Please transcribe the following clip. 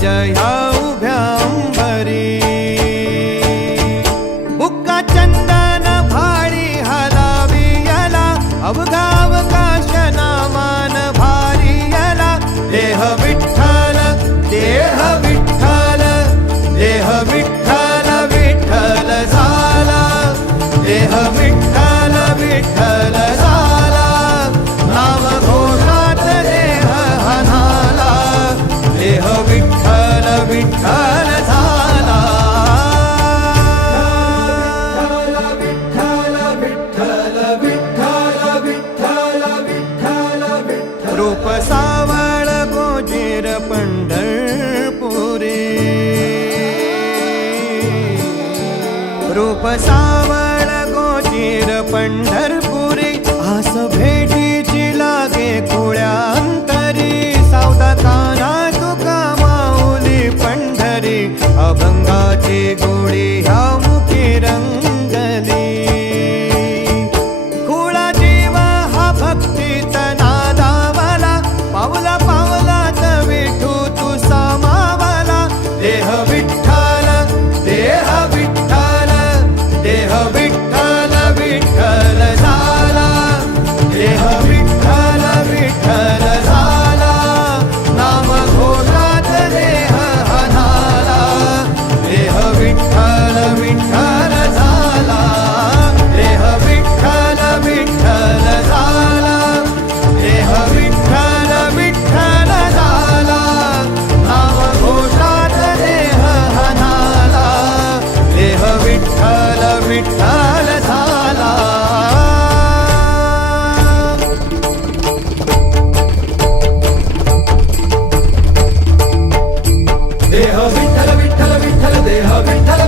ह्या उभ्या अंबरी बुक्का चंदन भाळी हलावी याला अवघा अवकाश नामान भारी याला देह विठ्ठल देह विठ्ठल देह विठ्ठल विठ्ठल झाला देह विठ्ठल विठ्ठल झाला नाम घोषात देह हनाला देह विठ्ठल विठ्ठल झाला विठ्ठल विठ्ठल विठ्ठल विठ्ठल विठ्ठल विठ्ठल रूप सावळ गोजीर पंढरपुरी रूप सावळ गोजीर पंढरपुरी आस भेटीची लागे खुळ्या अंतरी सावदा काना तुका माऊली पंढरी अभंगाची गोडी ह्या मुखी रंगली खुळा जीव हा भक्तीत नादावला पावला पावलात विठू तू समावला देह विठ्ठल देह विठ्ठल देह विठ्ठल विठ्ठल झाला देह विठ्ठल विठ्ठल झाला नाम घोषात देह हनाला देह विठ्ठल विठ्ठल झाला देह विठ्ठल विठ्ठल झाला देह विठ्ठल विठ्ठल झाला नाम घोषात देह हनाला देह विठ्ठल विठ्ठल झाला देह विठ्ठल विठ्ठल विठ्ठल देह विठ्ठल